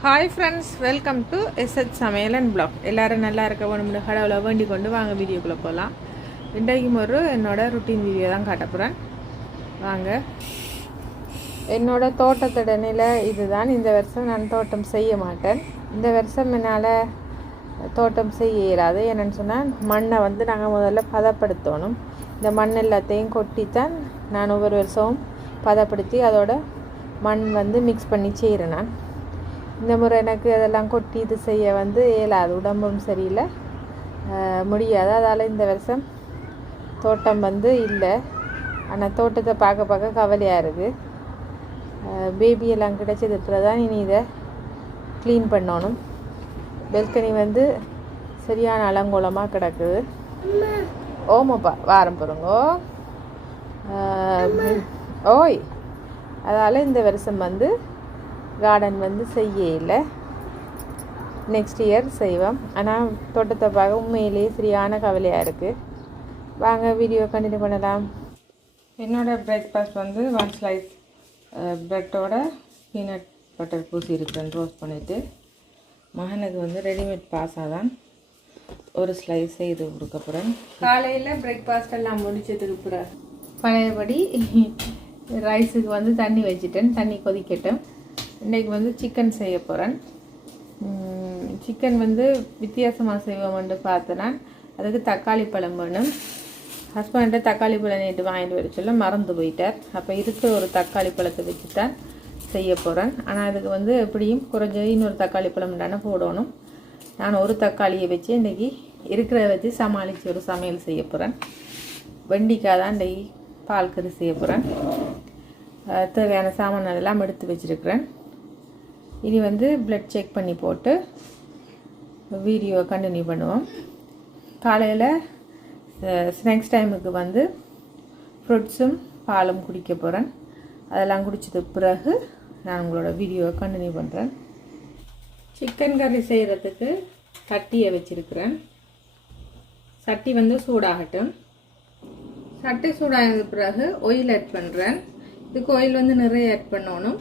Hi friends welcome to SH சமையலன் blog எல்லோரும் நல்லா இருக்க வேணும்னு கடவுளை வேண்டி கொண்டு வாங்க வீடியோக்குள்ளே போகலாம் இன்றைக்கும் ஒரு என்னோடய ருட்டீன் வீடியோ தான் காட்ட போகிறேன் வாங்க. என்னோட நிலை இதுதான். இந்த வருஷம் நான் தோட்டம் செய்ய மாட்டேன். இந்த வருஷம் என்னால் தோட்டம் செய்ய இயலாது. என்னென்னு சொன்னால் மண்ணை வந்து நாங்கள் முதல்ல பதப்படுத்தணும். இந்த மண் எல்லாத்தையும் கொட்டித்தான் நான் ஒவ்வொரு வருஷமும் பதப்படுத்தி அதோட மண் வந்து மிக்ஸ் பண்ணி செய்கிறேன் நான். இந்த முறை எனக்கு அதெல்லாம் கொட்டி இது செய்ய வந்து இயலாது. உடம்பும் சரியில்லை. முடியாது. அதால் இந்த வருஷம் தோட்டம் வந்து இல்லை. ஆனால் தோட்டத்தை பார்க்க பார்க்க கவலையாக இருக்குது பேபியெல்லாம் கிடைச்சது தான் இனி இதை க்ளீன் பண்ணணும். பெல்கனி வந்து சரியான அலங்கோலமாக கிடக்குது. ஓமப்பா வாரம் பொருங்கோ ஓய் அதால் இந்த வருஷம் வந்து கார்டன் வந்து செய்ய இல்லை நெக்ஸ்ட் இயர் செய்வோம். ஆனால் தோட்டத்தை பார்க்க உண்மையிலேயே சரியான கவலையாக இருக்குது வாங்க வீடியோ கண்டினியூ பண்ணலாம். என்னோட பிரேக்ஃபாஸ்ட் வந்து ஒன் ஸ்லைஸ் ப்ரெட்டோட பீனட் பட்டர் பூசி இருக்கிறேன் ரோஸ்ட் பண்ணிவிட்டு மகனுக்கு வந்து ரெடிமேட் பாஸா தான். ஒரு ஸ்லைஸ் செய்து கொடுக்க போகிறேன் காலையில் பிரேக்ஃபாஸ்ட் எல்லாம் முடிச்சதுக்கு பிறகு. பழையபடி ரைஸுக்கு வந்து தண்ணி வச்சுட்டேன். தண்ணி கொதிக்கட்டும். இன்றைக்கி வந்து சிக்கன் செய்ய போகிறேன் சிக்கன் வந்து வித்தியாசமாக செய்வோம்னு பார்த்தேன்னா அதுக்கு தக்காளி பழம் வேணும். ஹஸ்பண்ட்டை தக்காளி பழம் நேற்று வாங்கிட்டு வர சொல்ல மறந்து போயிட்டார். அப்போ இருக்கிற ஒரு தக்காளி பழத்தை வச்சு தான் செய்ய போகிறேன் ஆனால் அதுக்கு வந்து எப்படியும் குறைஞ்சது இன்னொரு தக்காளி பழம் தானே போடணும். நான் ஒரு தக்காளியை வச்சு இன்றைக்கி இருக்கிறத வச்சு சமாளித்து ஒரு சமையல் செய்ய போகிறேன் வெண்டிக்காய் தான் இன்றைக்கி பால் கறி செய்ய போகிறேன் தேவையான சாமான் அதெல்லாம் எடுத்து வச்சுருக்கிறேன். இனி வந்து பிளட் செக் பண்ணி போட்டு வீடியோ கண்டினியூ பண்ணுவோம். காலையில் ஸ்நாக்ஸ் டைமுக்கு வந்து ஃப்ரூட்ஸும் பாலும் குடிக்க போகிறேன் அதெல்லாம் குடித்தது பிறகு நான் உங்களோட வீடியோவை கண்டினியூ பண்ணுறேன் சிக்கன் கறி செய்கிறதுக்கு சட்டியை வச்சுருக்கிறேன். சட்டி வந்து சூடாகட்டும். சட்டி சூடாகின பிறகு ஒயில் ஆட் பண்ணுறேன் இதுக்கு ஒயில் வந்து நிறைய ஆட் பண்ணணும்.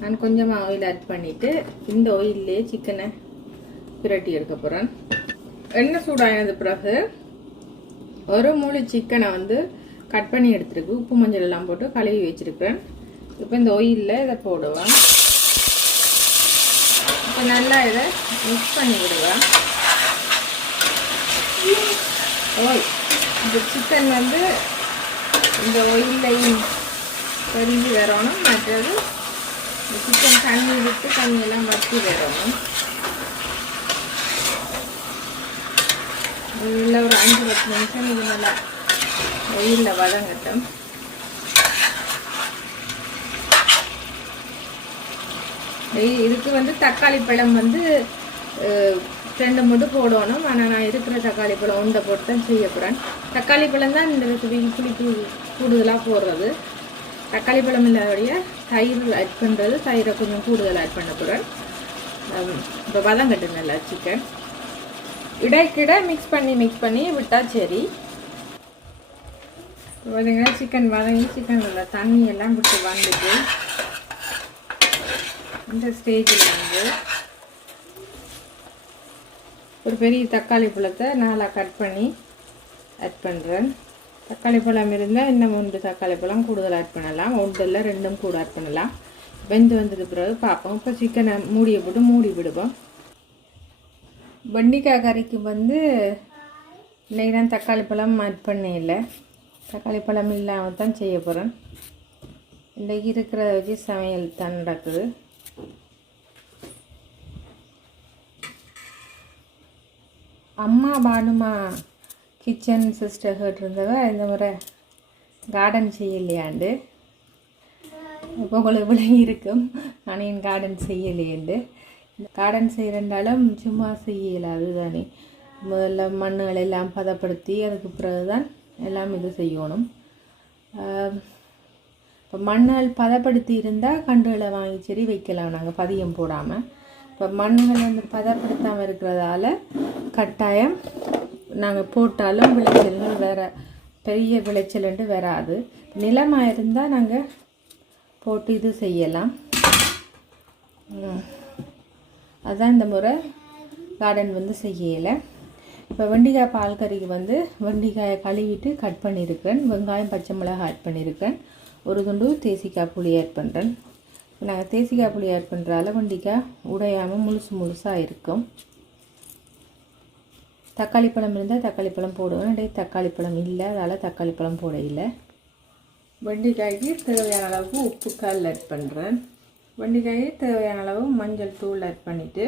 நான் கொஞ்சமாக ஆயில் ஆட் பண்ணிவிட்டு இந்த ஆயிலே சிக்கனை பிரட்டி எடுக்க போகிறேன் எண்ணெய் சூடானது பிறகு ஒரு மூணு சிக்கனை வந்து கட் பண்ணி எடுத்துருக்கு. உப்பு மஞ்சள் எல்லாம் போட்டு கழுவி வச்சுருக்கிறேன். இப்போ இந்த ஆயிலில் இதை போடுவேன். இப்போ நல்லா இதை மிக்ஸ் பண்ணி விடுவேன். ஓய் இந்த சிக்கன் வந்து இந்த ஒயிலையும் தெரிஞ்சு வரணும். மற்றது சிக்கன் தண்ணி விட்டு தண்ணியெல்லாம் வற்றி வரணும் இல்லை ஒரு அஞ்சு பத்து நிமிஷம் இது நல்லா வெயிலில் வதங்கட்டும். இதுக்கு வந்து தக்காளி பழம் வந்து ரெண்டு மட்டும் போடணும். ஆனால் நான் இருக்கிற தக்காளி பழம் உண்டை போட்டு தான் செய்ய போகிறேன் தக்காளி பழம் தான் இந்த ரெசிபிக்கு புளிப்பு கூடுதலாக போடுறது. தக்காளி பழம் இல்லாதபடிய தயிர் ஆட் பண்ணுறது தயிரை கொஞ்சம் கூடுதல் ஆட் பண்ண போகிறேன் இப்போ வதங்கட்டு நல்லா சிக்கன் இடைக்கிட மிக்ஸ் பண்ணி மிக்ஸ் பண்ணி விட்டால் சரி. பார்த்தீங்கன்னா சிக்கன் வதங்கி சிக்கன் நல்லா தண்ணி எல்லாம் விட்டு வந்துட்டு இந்த ஸ்டேஜில் வந்து ஒரு பெரிய தக்காளி பழத்தை நாலாக கட் பண்ணி ஆட் பண்ணுறேன் தக்காளி பழம் இருந்தால் இன்னும் ஒன்று தக்காளி பழம் கூடுதல் ஆட் பண்ணலாம். ஒன்றில் ரெண்டும் கூட ஆட் பண்ணலாம். வெந்து வந்தது பிறகு பார்ப்போம். இப்போ சிக்கனை மூடியை போட்டு மூடி விடுவோம். வெண்டிக்காய் கறிக்கு வந்து இன்னைக்கு தான் தக்காளி பழம் ஆட் பண்ண தக்காளி பழம் இல்லாமல் தான் செய்ய போகிறேன் இன்றைக்கி இருக்கிறத வச்சு சமையல் தான் நடக்குது. அம்மா பானுமா கிச்சன் சிஸ்டர் ஹர்ட் இருந்தவ இந்த முறை கார்டன் செய்யலையாண்டு. இப்போ உங்களுக்கு விளங்கி இருக்கும். நான் என் கார்டன் செய்யலையேண்டு கார்டன் செய்கிறண்டாலும் சும்மா செய்யலை அதுதானே. முதல்ல மண்ணுகளை எல்லாம் பதப்படுத்தி அதுக்கு பிறகு தான் எல்லாம் இது செய்யணும். இப்போ மண்ணுகள் பதப்படுத்தி இருந்தால் கன்றுகளை வாங்கி சரி வைக்கலாம். நாங்கள் பதியம் போடாமல் இப்போ மண்ணுகள் வந்து பதப்படுத்தாமல் இருக்கிறதால கட்டாயம் நாங்கள் போட்டாலும் விளைச்சல்கள் வேறு பெரிய விளைச்சல்ன்ட்டு வராது. நிலமாக இருந்தால் நாங்கள் போட்டு இது செய்யலாம். அதுதான் இந்த முறை கார்டன் வந்து செய்யலை. இப்போ வெண்டிக்காய் பால் கறிக்கு வந்து வெண்டிக்காயை கழுவிட்டு கட் பண்ணியிருக்கேன் வெங்காயம் பச்சை மிளகாய் ஆட் பண்ணியிருக்கேன் ஒரு துண்டு தேசிக்காய் புளி ஆட் பண்ணுறேன் நாங்கள் தேசிக்காய் புளி ஆட் பண்ணுறால வெண்டிக்காய் உடையாமல் முழுசு முழுசாக இருக்கும். தக்காளி பழம் இருந்தால் தக்காளி பழம் போடுவேன். இடையே தக்காளி பழம் இல்லை அதனால் தக்காளி பழம் போட இல்லை வெண்டைக்காய்க்கு தேவையான அளவுக்கு உப்பு கல் ஆட் பண்ணுறேன் வெண்டிக்காய்க்கு தேவையான அளவு மஞ்சள் தூள் ஆட் பண்ணிவிட்டு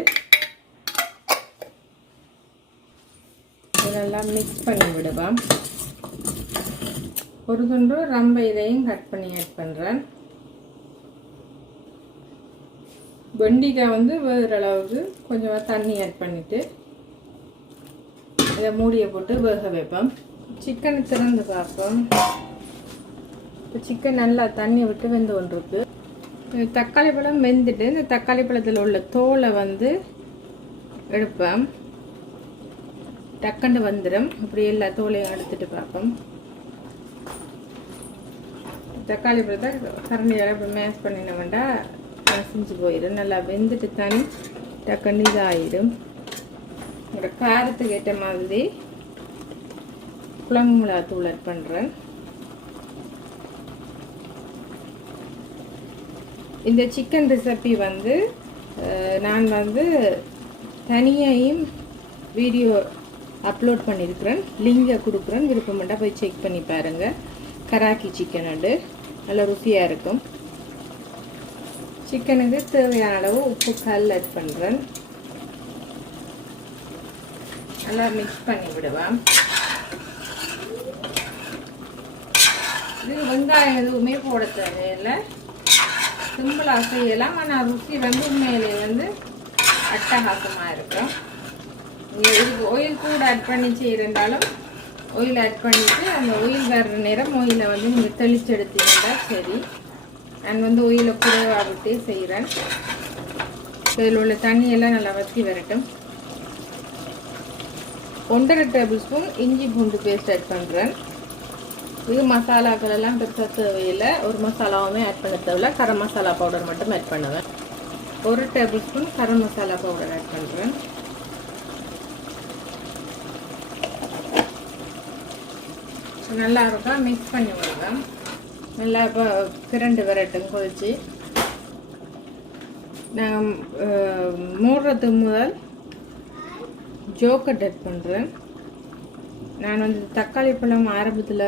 இதெல்லாம் மிக்ஸ் பண்ணி விடுவேன் ஒரு துண்டு ரம்ப இதையும் கட் பண்ணி ஆட் பண்ணுறேன் வெண்டிக்காய் வந்து வேறு அளவுக்கு கொஞ்சமாக தண்ணி ஆட் பண்ணிவிட்டு இதை மூடியை போட்டு வேக வைப்போம். சிக்கனை திறந்து பார்ப்போம். இப்போ சிக்கன் நல்லா தண்ணி விட்டு வெந்து கொண்டிருக்கு. தக்காளி பழம் வெந்துட்டு இந்த தக்காளி பழத்தில் உள்ள தோலை வந்து எடுப்பேன் டக்குன்னு வந்துடும். இப்படி எல்லா தோலையும் எடுத்துட்டு பார்ப்போம். தக்காளி பழத்தை கரண்டியால் இப்போ மேஷ் பண்ணின செஞ்சு போயிடும். நல்லா வெந்துட்டு தனி டக்குன்னு இதாகிடும் உங்களோட காரத்துக்கு ஏற்ற மாதிரி குழம்பு மிளகா தூள் ஆட் பண்ணுறேன் இந்த சிக்கன் ரெசிபி வந்து நான் வந்து தனியையும் வீடியோ அப்லோட் பண்ணியிருக்கிறேன் லிங்கை கொடுக்குறேன். விருப்பமெண்டா போய் செக் பண்ணி பாருங்கள் கராக்கி சிக்கன் உண்டு. நல்லா ருசியாக இருக்கும். சிக்கனுக்கு தேவையான அளவு உப்பு கல் ஆட் பண்ணுறேன் நல்லா மிக்ஸ் பண்ணி விடுவேன் இது வெங்காயம் எதுவுமே போட தேவையில்லை. சிம்பிளாக செய்யலாம். ஆனால் ருசி வந்து உண்மையிலே வந்து அட்டகாசமாக இருக்கும். நீங்கள் இதுக்கு ஆயில் கூட ஆட் பண்ணி செய்கிறந்தாலும் ஆயில் ஆட் பண்ணிவிட்டு அந்த ஆயில் வர்ற நேரம் ஆயிலை வந்து நீங்கள் தெளிச்சு சரி. நான் வந்து ஆயிலை குறைவாக விட்டே செய்கிறேன் இதில் உள்ள தண்ணியெல்லாம் நல்லா வற்றி வரட்டும். ஒன்றரை டேபிள் ஸ்பூன் இஞ்சி பூண்டு பேஸ்ட் ஆட் பண்ணுறேன் இது மசாலாக்கள் எல்லாம் பெருசாக தேவையில்லை. ஒரு மசாலாவுமே ஆட் பண்ண தேவையில்ல. கரம் மசாலா பவுடர் மட்டும் ஆட் பண்ணுவேன். ஒரு tablespoon garam masala powder add பண்ணுறேன் நல்லா இருக்கா? மிக்ஸ் பண்ணி விடுவேன். நல்லா இப்போ திரண்டு விரட்டும் கொதிச்சு. நான் மூடுறது மூடுறதுக்கு முதல் ஜோக்கட் ஆட் பண்ணுறேன் நான் வந்து தக்காளி பழம் ஆரம்பத்தில்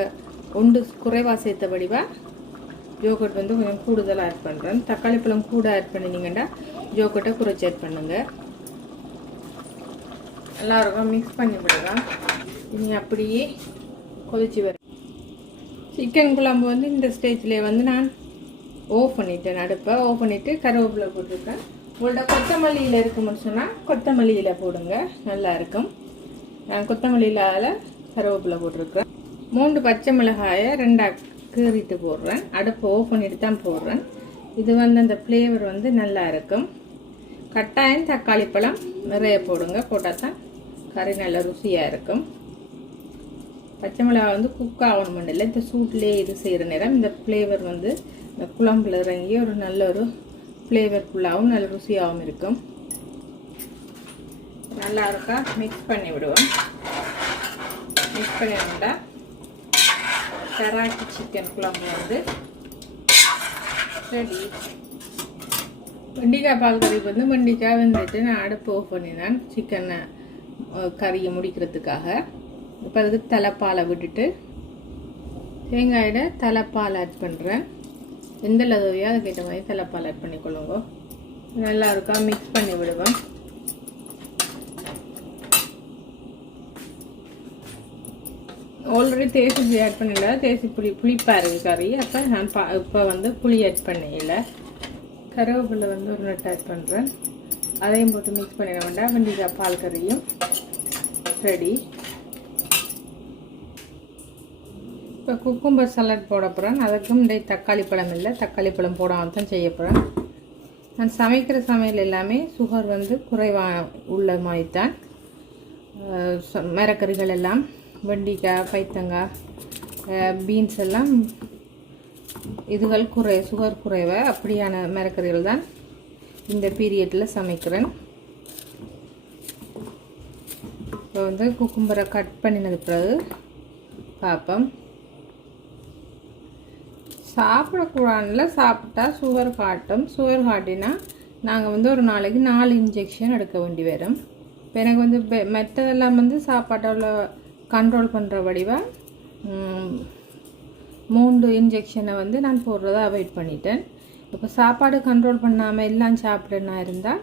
ஒன்று குறைவாக சேர்த்த வடிவாக ஜோக்கட் வந்து கொஞ்சம் கூடுதலாக ஆட் பண்ணுறேன் தக்காளி பழம் கூட ஆட் பண்ணினீங்கன்னா ஜோக்கட்டை குறைச்சி ஆட் பண்ணுங்கள் எல்லாருக்கும் மிக்ஸ் பண்ணி விடுவேன் இனி அப்படியே கொதிச்சு வர சிக்கன் குழம்பு வந்து இந்த ஸ்டேஜ்லேயே வந்து நான் ஓஃப் பண்ணிவிட்டேன் அடுப்பை ஓஃப் பண்ணிவிட்டு கருவேப்பிலை போட்டிருக்கேன். உங்கள்கிட்ட கொத்தமல்லியில் இருக்கும்னு சொன்னால் கொத்தமல்லியில் போடுங்க. நல்லா இருக்கும். நான் கொத்தமல்லியில் கருவேப்பிலை போட்டிருக்கிறேன் மூன்று பச்சை மிளகாயை ரெண்டாக கீறிட்டு போடுறேன். அடுப்பு ஓஃப் பண்ணிட்டு தான் போடுறேன். இது வந்து அந்த ஃப்ளேவர் வந்து நல்லா இருக்கும். கட்டாயம் தக்காளி பழம் நிறைய போடுங்க. போட்டால் தான் கறி நல்லா ருசியாக இருக்கும். பச்சை மிளகாய் வந்து குக் ஆகணும் இல்லை. இந்த சூட்லேயே இது செய்கிற நேரம் இந்த ஃப்ளேவர் வந்து இந்த குழம்புல இறங்கி ஒரு நல்ல ஒரு ஃப்ளேவர்ஃபுல்லாகவும் நல்ல ருசியாகவும் இருக்கும். நல்லா இருக்கா? மிக்ஸ் பண்ணி விடுவோம். மிக்ஸ் பண்ணி விட்டா கராக்கி சிக்கன் குழம்பு வந்து ரெடி வெண்டிக்காய் பால் கறிக்கு வந்து வெண்டிக்காய் வந்துட்டு நான் அடுப்பு ஓஃப் பண்ணினேன் சிக்கனை கறியை முடிக்கிறதுக்காக. இப்போ அதுக்கு தலைப்பாலை விட்டுட்டு தேங்காயிட தலைப்பால் ஆட் பண்ணுறேன் எந்த லதவையோ அதுக்கேற்ற மாதிரி தலைப்பால் ஆட் பண்ணிக்கொள்ளுங்க. நல்லா இருக்கா மிக்ஸ் பண்ணி விடுவேன் ஆல்ரெடி தேசி ஆட் பண்ணல தேசி புளி புளிப்பாக இருக்குது கறி அப்போ நான் பா இப்போ வந்து புளி ஆட் பண்ணல கருவேப்பிலை வந்து ஒரு நட்டு ஆட் பண்ணுறேன் அதையும் போட்டு மிக்ஸ் பண்ணிட வேண்டாம். வெண்டிக்காய் பால் கறியும். ரெடி. இப்போ குக்கும்பர் சலாட் போட போகிறேன் அதுக்கும் இந்த தக்காளி பழம் இல்லை. தக்காளி பழம் போடாமல் தான் செய்ய போகிறேன் நான் சமைக்கிற சமையல் எல்லாமே சுகர் வந்து குறைவாக உள்ள மாதிரி தான் மரக்கறிகள் எல்லாம் வெண்டிக்காய் பைத்தங்காய் பீன்ஸ் எல்லாம் இதுகள் குறை சுகர் குறைவை அப்படியான மரக்கறிகள் தான் இந்த பீரியடில் சமைக்கிறேன். இப்போ வந்து குக்கும்பரை கட் பண்ணினது பிறகு பார்ப்போம். சாப்பிடக்கூடாதுல சாப்பிட்டா சுகர் காட்டும். சுகர் காட்டினா நாங்கள் வந்து ஒரு நாளைக்கு நாலு இன்ஜெக்ஷன் எடுக்க வேண்டி வரும். இப்போ எனக்கு வந்து பெ- மற்றதெல்லாம் வந்து சாப்பாட்டோட கண்ட்ரோல் பண்ணுற வடிவாக மூன்று இன்ஜெக்ஷனை வந்து நான் போடுறதை அவாய்ட் பண்ணிட்டேன். இப்போ சாப்பாடு கண்ட்ரோல் பண்ணாமல் எல்லாம் சாப்பிடனா இருந்தால்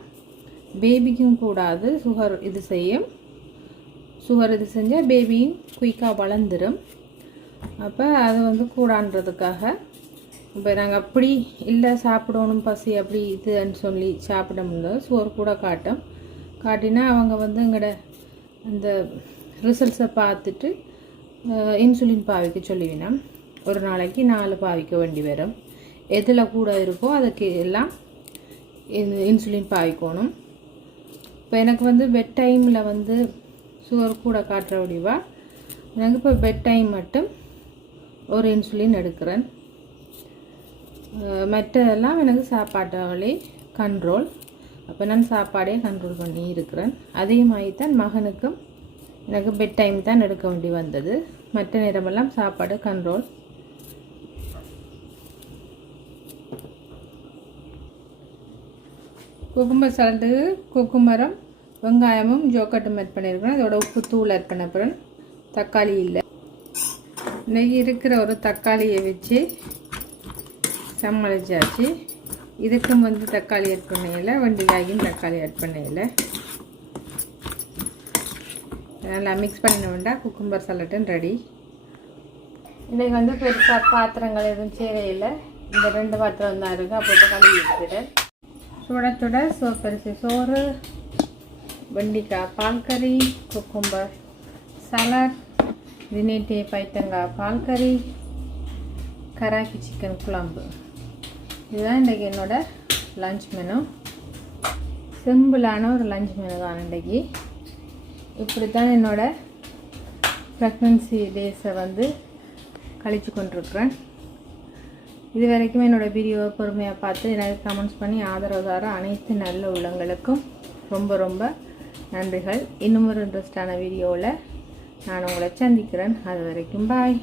பேபிக்கும் கூடாது சுகர் இது செய்யும். சுகர் இது செஞ்சால் பேபியும் குயிக்காக வளர்ந்துடும் அப்போ அது வந்து கூடான்றதுக்காக இப்போ நாங்கள் அப்படி இல்லை சாப்பிடணும் பசி அப்படி இதுன்னு சொல்லி சாப்பிட முடியல. சோறு கூட காட்டும். காட்டினா அவங்க வந்து எங்களோட அந்த ரிசல்ட்ஸை பார்த்துட்டு இன்சுலின் பாவிக்க சொல்லிவினோம் ஒரு நாளைக்கு நாலு பாவிக்க வேண்டி வரும். எதில் கூட இருக்கோ அதுக்கு எல்லாம் இன்சுலின் பாவிக்கணும். இப்போ எனக்கு வந்து பெட் டைமில் வந்து சுகர் கூட காட்டுற முடிவாக எனக்கு இப்போ பெட் டைம் மட்டும் ஒரு இன்சுலின் எடுக்கிறேன். மற்றதெல்லாம் எனக்கு சாப்பாட்டு வழி கண்ட்ரோல் அப்போ நான் சாப்பாடே கண்ட்ரோல் பண்ணி இருக்கிறேன். அதே மாதிரி தான் மகனுக்கும் எனக்கு பெட் டைம் தான் எடுக்க வேண்டி வந்தது. மற்ற நேரமெல்லாம் சாப்பாடு கண்ட்ரோல் குக்கும்பர் சலந்து குக்கும்பரம் வெங்காயமும் ஜோக்கட்டும் ஆட் பண்ணியிருக்கிறேன். அதோட உப்பு தூள் ஆட் பண்ண அப்புறம் தக்காளி இல்லை. இன்னைக்கு இருக்கிற ஒரு தக்காளியை வச்சு சமாளிச்சாச்சு இதுக்கும் வந்து தக்காளி ஆட் பண்ணையில் வெண்டிக்காயும் தக்காளி ஆட் பண்ணையில் நல்லா மிக்ஸ் பண்ண வேண்டாம் குக்கும்பர் சலட்டன் ரெடி இன்றைக்கி வந்து பெருசாக பாத்திரங்கள் எதுவும் சேரையில் இந்த ரெண்டு பாத்திரம் தான் இருக்குது அப்போ கழுவி எடுத்துட்டேன் சுட சுட சோப்பரிசி சோறு வெண்டிக்காய் பால் கறி குக்கும்பர் சலாட் தினேட்டே பைத்தங்காய் பால் கறி கராக்கி சிக்கன் குழம்பு. இதுதான் இன்றைக்கி என்னோடய லஞ்ச் மெனு சிம்பிளான ஒரு லஞ்ச் மெனு தான் இன்றைக்கி. இப்படி தான் என்னோடய ப்ரெக்னன்சி டேஸை வந்து கழித்து கொண்டிருக்கிறேன். இது வரைக்கும் என்னோட வீடியோவை பொறுமையாக பார்த்து எனக்கு கமெண்ட்ஸ் பண்ணி ஆதரவு தர அனைத்து நல்ல உள்ளங்களுக்கும் ரொம்ப ரொம்ப நன்றிகள். இன்னும் ஒரு இன்ட்ரெஸ்டான வீடியோவில் நான் உங்களை சந்திக்கிறேன். அது வரைக்கும் பாய்